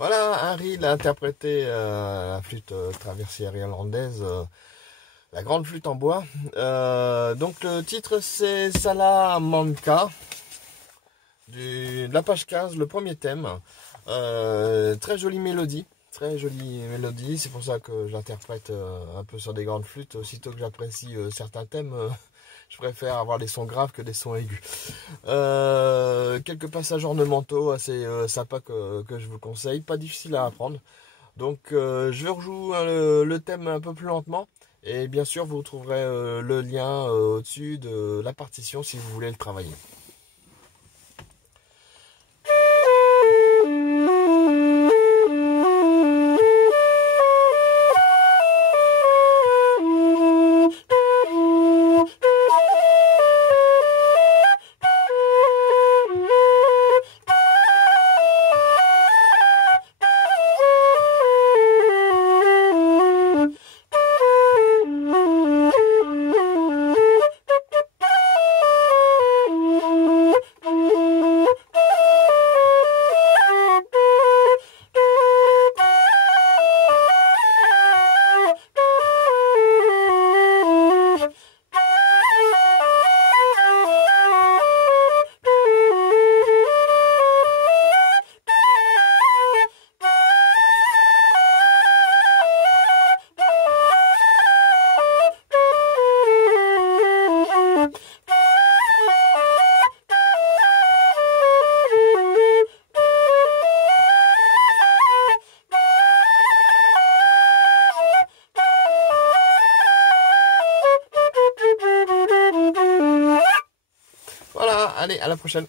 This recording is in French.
Voilà, Harry il a interprété la flûte traversière irlandaise, la grande flûte en bois. Donc le titre c'est Salamanca, de la page 15, le premier thème. Très jolie mélodie, c'est pour ça que je l'interprète un peu sur des grandes flûtes. Aussitôt que j'apprécie certains thèmes, je préfère avoir des sons graves que des sons aigus. Quelques passages ornementaux assez sympas que je vous conseille, pas difficile à apprendre. Donc je rejoue le thème un peu plus lentement. Et bien sûr vous trouverez le lien au-dessus de la partition si vous voulez le travailler. Voilà, allez, à la prochaine.